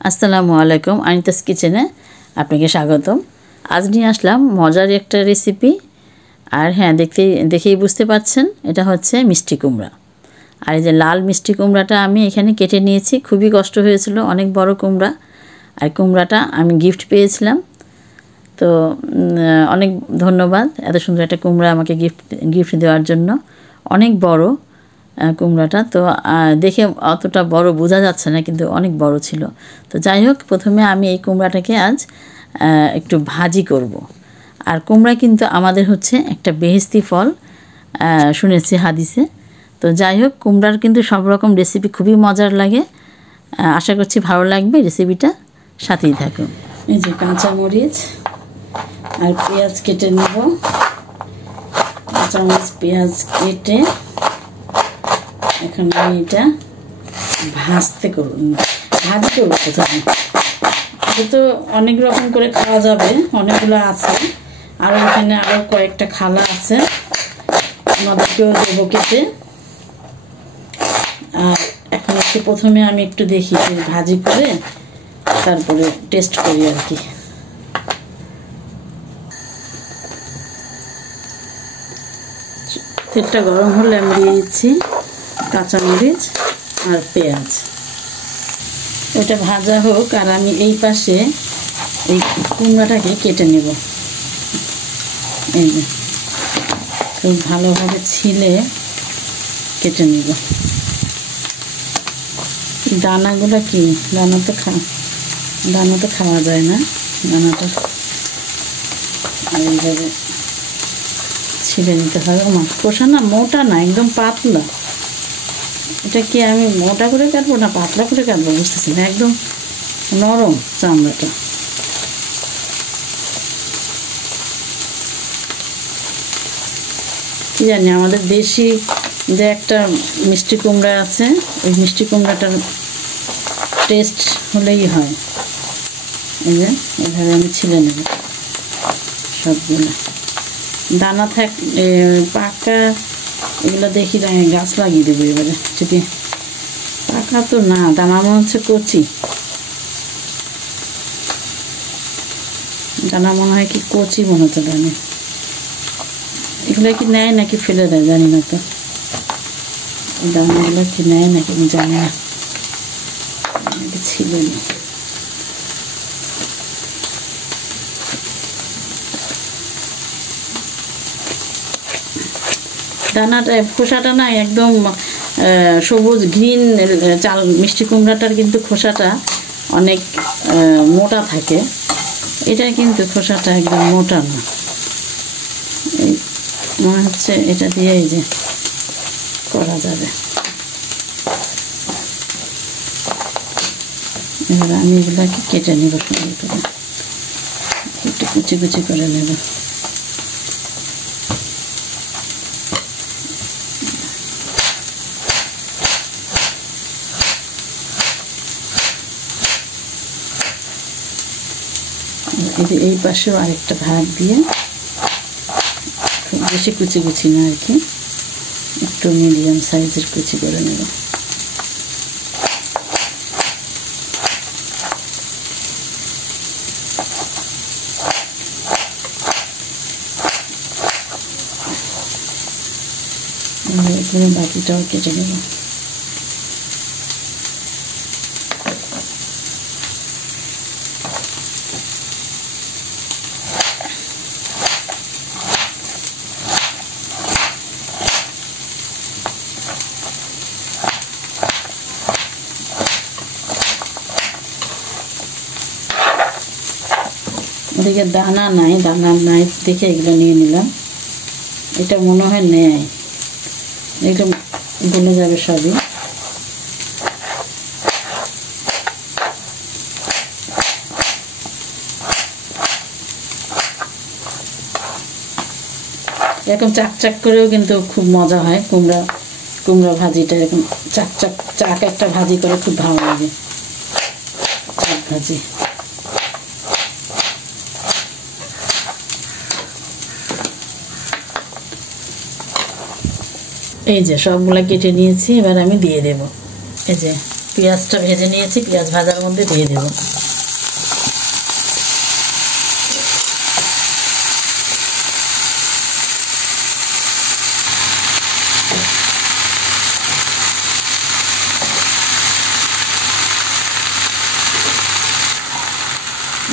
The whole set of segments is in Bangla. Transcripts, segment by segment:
আসসালামু আলাইকুম, আনিতাস কিচেনে আপনাকে স্বাগতম। আজ নিয়ে আসলাম মজার একটা রেসিপি। আর হ্যাঁ, দেখেই বুঝতে পাচ্ছেন এটা হচ্ছে মিষ্টি কুমড়া। আর এই যে লাল মিষ্টি কুমড়াটা আমি এখানে কেটে নিয়েছি। খুবই কষ্ট হয়েছিল, অনেক বড় কুমড়া। আর কুমড়াটা আমি গিফট পেয়েছিলাম, তো অনেক ধন্যবাদ এত সুন্দর একটা কুমড়া আমাকে গিফট দেওয়ার জন্য। অনেক বড় কুমড়াটা, তো দেখে অতটা বড় বোঝা যাচ্ছে না, কিন্তু অনেক বড় ছিল। তো যাই হোক, প্রথমে আমি এই কুমড়াটাকে আজ একটু ভাজি করব। আর কুমড়া কিন্তু আমাদের হচ্ছে একটা বেহেশতি ফল, শুনেছি হাদিসে। তো যাই হোক, কুমড়ার কিন্তু সব রকম রেসিপি খুবই মজার লাগে। আশা করছি ভালো লাগবে রেসিপিটা, সাথেই থাকুন। এই যে কাঁচামরিচ আর পেঁয়াজ কেটে নেব। কাঁচামরিচ পেঁয়াজ কেটে এখন আমি এটা ভাজি করবো প্রথমে। এটা তো অনেক রকম করে খাওয়া যাবে, অনেকগুলো আছে। আর এখানে আরও কয়েকটা খালা আছে, ওনাদেরকেও দেবো কেটে। আর এখন একটু প্রথমে আমি একটু দেখি ভাজি করে তারপরে টেস্ট করি আর কি। তেলটা গরম হলে আমি দিয়ে দিচ্ছি কাঁচামরিচ আর পেঁয়াজ। ওটা ভাজা হোক, আর আমি এই পাশে এই কুমড়াটাকে কেটে নেব। এই যে খুব ভালোভাবে ছিলে কেটে নেব। দানাগুলো কি, দানা তো খাওয়া যায় না, দানাটা এইভাবে ছিলে নিতে হবে। আমার কষা না মোটা না, একদম পাতলা। এটা কি আমি মোটা করে কাটবো না পাতলা করে কাটবো বুঝতেছি না, একদম নরম চামড়াটা। কি জানি, আমাদের দেশি যে একটা মিষ্টি কুমড়া আছে, ওই মিষ্টি কুমড়াটার টেস্ট হলেই হয়। এই যে এভাবে আমি ছিলে নেব সবগুলো। দানা পাকা এগুলো দেখি গাছ লাগিয়ে দেবো এবারে। যদি পাকা তো না, দানা মনে হচ্ছে কচি। দানা মনে হয় কি কচি মনে হতো দানে। এগুলো কি নেয় নাকি ফেলে দেয় জানি না, তো দানাগুলো কি নেয় নাকি আমি জানি না, ছিল না। দানাটা খোসাটা না একদম সবুজ গ্রিন চাল। মিষ্টি কুমড়াটার কিন্তু খোসাটা অনেক মোটা থাকে, এটা কিন্তু খোসাটা একদম মোটা না। এই মনে হচ্ছে এটা দিয়ে এই যে করা যাবে। এবার আমি এগুলাকে কেটে নেব, সুন্দর করে একটু কুচি কুচি করে নেব। এই পাশেও আরেকটা ভাগ দিয়ে, খুব বেশি কুচি কুচি না আর কি, একটু মিডিয়াম সাইজের কুচি করে নেব। এখানে বাকিটাও কেটে নেব। ওদিকে দানা নাই দেখে এগুলো নিয়ে নিলাম। এটা মনে হয় নেয়, এগুলো গলে যাবে সবই। এরকম চাক করেও কিন্তু খুব মজা হয় কুমড়া ভাজিটা। এরকম চাক একটা ভাজি করে খুব ভালো লাগে, চাক ভাজি। এই যে সবগুলা কেটে নিয়েছি, এবার আমি দিয়ে দেব। এই যে পেঁয়াজটা ভেজে নিয়েছি, পেঁয়াজ ভাজার মধ্যে দিয়ে দেব।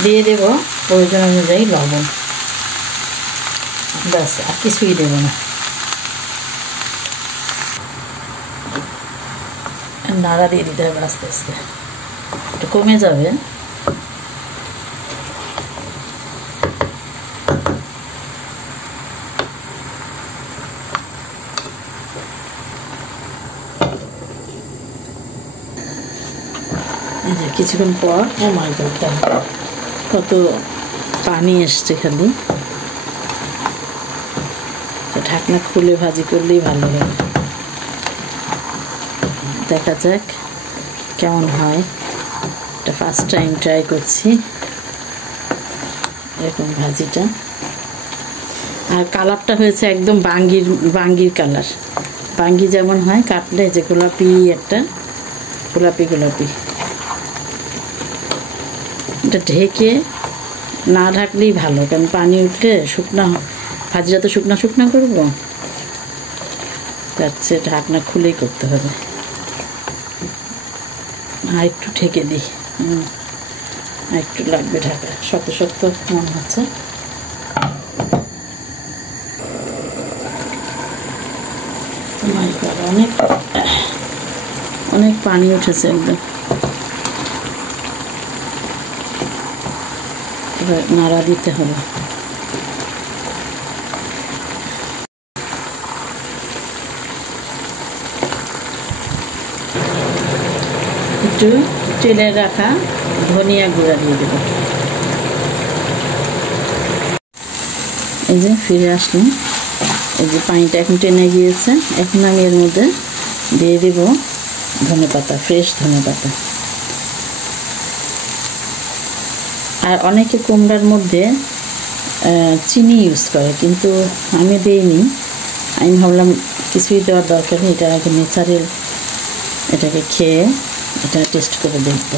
দিয়ে দেব প্রয়োজন অনুযায়ী লবণ, ব্যাস আর কিছুই দেব না। নাড়া দিয়ে দিতে হবে আস্তে আস্তে, একটু কমে যাবে। এই যে কিছুক্ষণ পর, ও মাই গড, কত পানি এসছে খালি। ঢাকনা খুলে ভাজি করলেই ভালো হবে। দেখা যাক কেমন হয়। এটা ফার্স্ট টাইম ট্রাই করছি এরকম ভাজিটা। আর কালারটা হয়েছে একদম বাঙ্গির কালার। বাঙ্গি যেমন হয় কাটলে, যে গোলাপি একটা গোলাপি। এটা ঢেকে না ঢাকলেই ভালো, কারণ পানি উঠলে শুকনা, ভাজিটা তো শুকনা করবো, যাচ্ছে ঢাকনা খুলেই করতে হবে। আর একটু ঢেকে দিই, একটু লাগবে ঢাকা, শক্ত মনে হচ্ছে। অনেক পানি উঠেছে একদম। এবার নাড়া দিতে হবে। একটু তেলে রাখা ধনিয়া গুঁড়া দিয়ে দেব। এই যে ফিরে আসলাম, এই যে পানিটা এখন টেনে গিয়েছে। এখন আমি এর মধ্যে দিয়ে দেব ধনেপাতা, ফ্রেশ ধনেপাতা। আর অনেকে কুমড়ার মধ্যে চিনি ইউজ করে, কিন্তু আমি দিইনি। আমি ভাবলাম কিছুই দেওয়ার দরকার নেই, এটা আগে ন্যাচারাল, এটাকে খেয়ে এটা টেস্ট করে দেখব।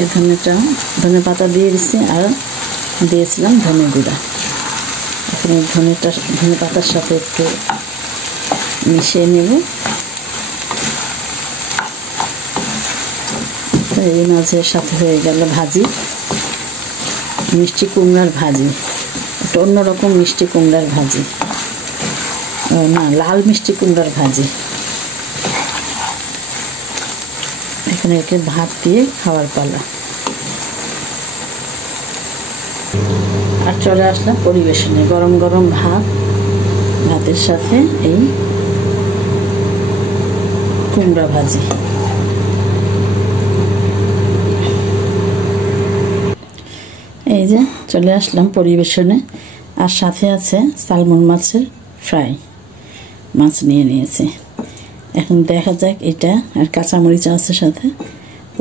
এই ধনে পাতা দিয়ে দিচ্ছি, আর দিয়েছিলাম ধনে গুঁড়া। এখানে ধনে পাতার সাথে একটু মিশিয়ে নেব। এই মাছের সাথে হয়ে গেল ভাজি, মিষ্টি কুমড়ার ভাজি। এটা অন্যরকম মিষ্টি কুমড়ার ভাজি, না, লাল মিষ্টি কুমড়ার ভাজি। এখানে একে ভাত দিয়ে খাওয়ার পালা। আর চলে আসলাম পরিবেশনে, গরম গরম ভাতের সাথে এই কুমড়া ভাজি। এই যে চলে আসলাম পরিবেশনে, আর সাথে আছে সালমন মাছের ফ্রাই, মাছ নিয়ে নিয়েছি। এখন দেখা যাক এটা, আর কাঁচামরিচ আছে সাথে।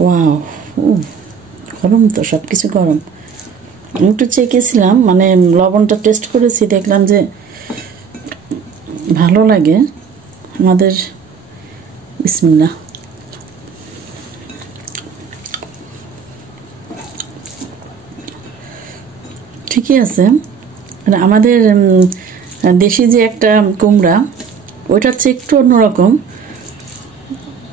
ওয়াও, গরম তো, সব কিছু গরম। আমি একটু চেকেছিলাম, মানে লবণটা টেস্ট করেছি, দেখলাম যে ভালো লাগে আমাদের। বিসমিল্লাহ। ঠিকই আছে। আমাদের দেশি যে একটা কুমড়া, ওইটার চেয়ে একটু অন্যরকম।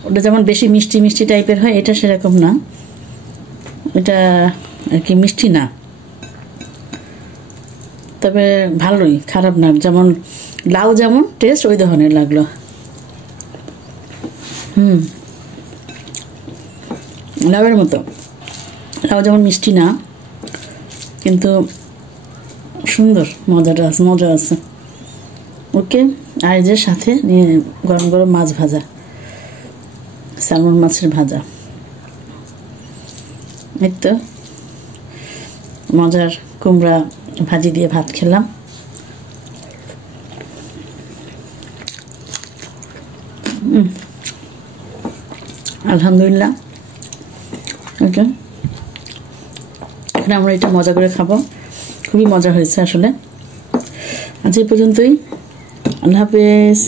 ওটা যেমন বেশি মিষ্টি টাইপের হয়, এটা সেরকম না। এটা আর কি মিষ্টি না, তবে ভালোই, খারাপ না। যেমন লাউ যেমন টেস্ট, ওই ধরনের লাগলো। লাউয়ের মতো। লাউ যেমন মিষ্টি না, কিন্তু সুন্দর, মজা আছে। ওকে। আর যে সাথে নিয়ে গরম গরম মাছ ভাজা, সালমন মাছের ভাজা। এই তো মজার কুমড়া ভাজি দিয়ে ভাত খেলাম। আলহামদুলিল্লাহ। ওকে, এখন আমরা এটা মজা করে খাবো। খুবই মজা হয়েছে আসলে। আজ এই পর্যন্তই। আল্লাহ হাফেজ।